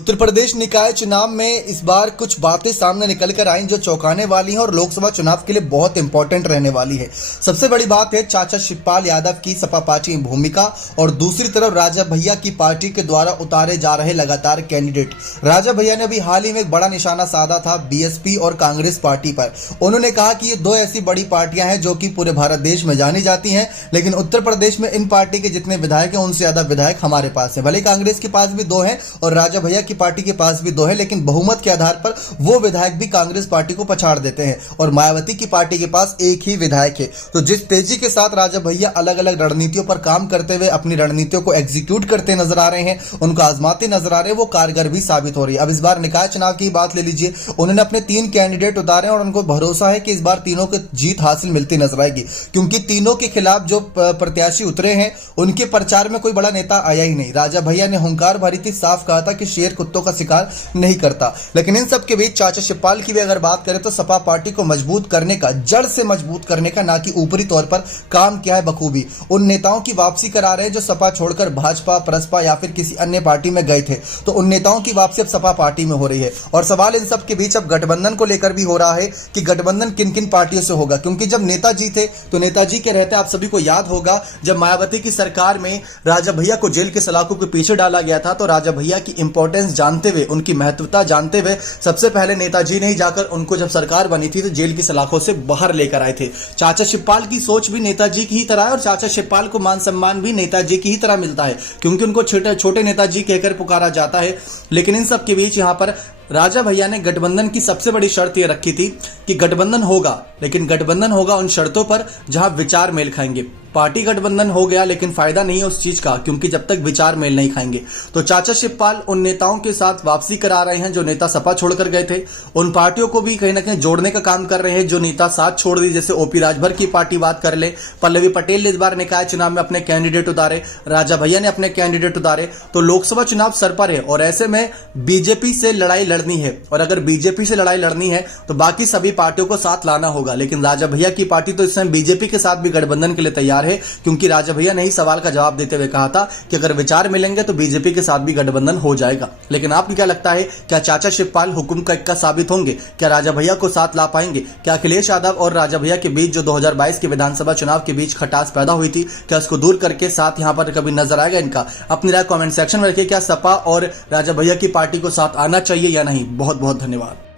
उत्तर प्रदेश निकाय चुनाव में इस बार कुछ बातें सामने निकल कर आई जो चौंकाने वाली हैं और लोकसभा चुनाव के लिए बहुत इंपॉर्टेंट रहने वाली है। सबसे बड़ी बात है चाचा शिवपाल यादव की सपा पार्टी में भूमिका और दूसरी तरफ राजा भैया की पार्टी के द्वारा उतारे जा रहे लगातार कैंडिडेट। राजा भैया ने अभी हाल ही में एक बड़ा निशाना साधा था बीएसपी और कांग्रेस पार्टी पर। उन्होंने कहा कि ये दो ऐसी बड़ी पार्टियां हैं जो कि पूरे भारत देश में जानी जाती हैं, लेकिन उत्तर प्रदेश में इन पार्टी के जितने विधायक हैं उनसे ज्यादा विधायक हमारे पास है। भले कांग्रेस के पास भी दो हैं और राजा भैया की पार्टी के पास भी दो है, लेकिन बहुमत के आधार पर वो विधायक भी कांग्रेस पार्टी को पछाड़ देते हैं और मायावती की पार्टी के पास एक ही विधायक है। तो जिस तेजी के साथ राजा भैया अलग अलग रणनीतियों पर काम करते हुए अपनी रणनीतियों को एग्जीक्यूट करते नजर आ रहे हैं, उनको आजमाते नजर आ रहे हैं, वो कारगर भी साबित हो रही है। अब इस बार निकाय चुनाव की बात ले लीजिए, उन्होंने अपने 3 कैंडिडेट उतारे और उनको भरोसा है कि इस बार तीनों को जीत हासिल मिलती नजर आएगी, क्योंकि तीनों के खिलाफ जो प्रत्याशी उतरे हैं उनके प्रचार में कोई बड़ा नेता आया ही नहीं। राजा भैया ने हुंकार भरी थी, साफ कहा था कि शेर कुत्तों का शिकार नहीं करता। लेकिन इन सब के बीच चाचा शिवपाल की भी अगर बात करें तो सपा पार्टी को मजबूत करने का, जड़ से मजबूत करने का, ना कि ऊपरी तौर पर काम किया है बखूबी। उन नेताओं की वापसी करा रहे हैं जो सपा छोड़कर भाजपा, प्रसपा या फिर किसी अन्य पार्टी में गए थे। तो उन नेताओं की वापसी अब सपा पार्टी में हो रही है और सवाल इन सब के बीच अब गठबंधन को लेकर भी हो रहा है कि गठबंधन किन किन पार्टियों से होगा, क्योंकि जब नेताजी थे तो नेताजी के रहते आप सभी को याद होगा जब मायावती की सरकार में राजा भैया को जेल के सलाखों के पीछे डाला गया था, तो राजा भैया की इंपॉर्टेंस जानते हुए, उनकी महत्वता जानते हुए सबसे पहले नेताजी ने ही जाकर उनको, जब सरकार बनी थी तो जेल की सलाखों से बाहर लेकर आए थे। चाचा शिवपाल की सोच भी नेताजी की ही तरह है और चाचा शिवपाल को मान सम्मान भी नेताजी की ही तरह मिलता है, क्योंकि उनको छोटे नेताजी कहकर पुकारा जाता है। लेकिन इन सब के बीच यहां पर राजा भैया ने गठबंधन की सबसे बड़ी शर्त यह रखी थी कि गठबंधन होगा, लेकिन गठबंधन होगा उन शर्तों पर जहां विचार मेल खाएंगे। पार्टी गठबंधन हो गया लेकिन फायदा नहीं है उस चीज का, क्योंकि जब तक विचार मेल नहीं खाएंगे। तो चाचा शिवपाल उन नेताओं के साथ वापसी करा रहे हैं जो नेता सपा छोड़कर गए थे। उन पार्टियों को भी कहीं ना कहीं जोड़ने का काम कर रहे हैं जो नेता साथ छोड़ दी, जैसे ओपी राजभर की पार्टी बात कर ले, पल्लवी पटेल ने इस बार निकाय चुनाव में अपने कैंडिडेट उतारे, राजा भैया ने अपने कैंडिडेट उतारे। तो लोकसभा चुनाव सर पर है और ऐसे में बीजेपी से लड़ाई लड़नी है, और अगर बीजेपी से लड़ाई लड़नी है तो बाकी सभी पार्टियों को साथ लाना होगा। लेकिन राजा भैया की पार्टी तो इस समय बीजेपी के साथ भी गठबंधन के लिए तैयार है, क्योंकि राजा भैया ने ही सवाल का जवाब देते हुए कहा था कि अगर विचार मिलेंगे तो बीजेपी के साथ भी गठबंधन हो जाएगा। लेकिन आपको क्या लगता है, क्या चाचा शिवपाल हुकुम का इक्का साबित होंगे? क्या राजा भैया को साथ ला पाएंगे? क्या अखिलेश यादव और राजा भैया के बीच जो 2022 के विधानसभा चुनाव के बीच खटास पैदा हुई थी, क्या उसको दूर करके साथ यहां पर कभी नजर आएगा इनका? अपनी राय कमेंट सेक्शन में रखिए। क्या सपा और राजा भैया की पार्टी को साथ आना चाहिए या नहीं? बहुत बहुत धन्यवाद।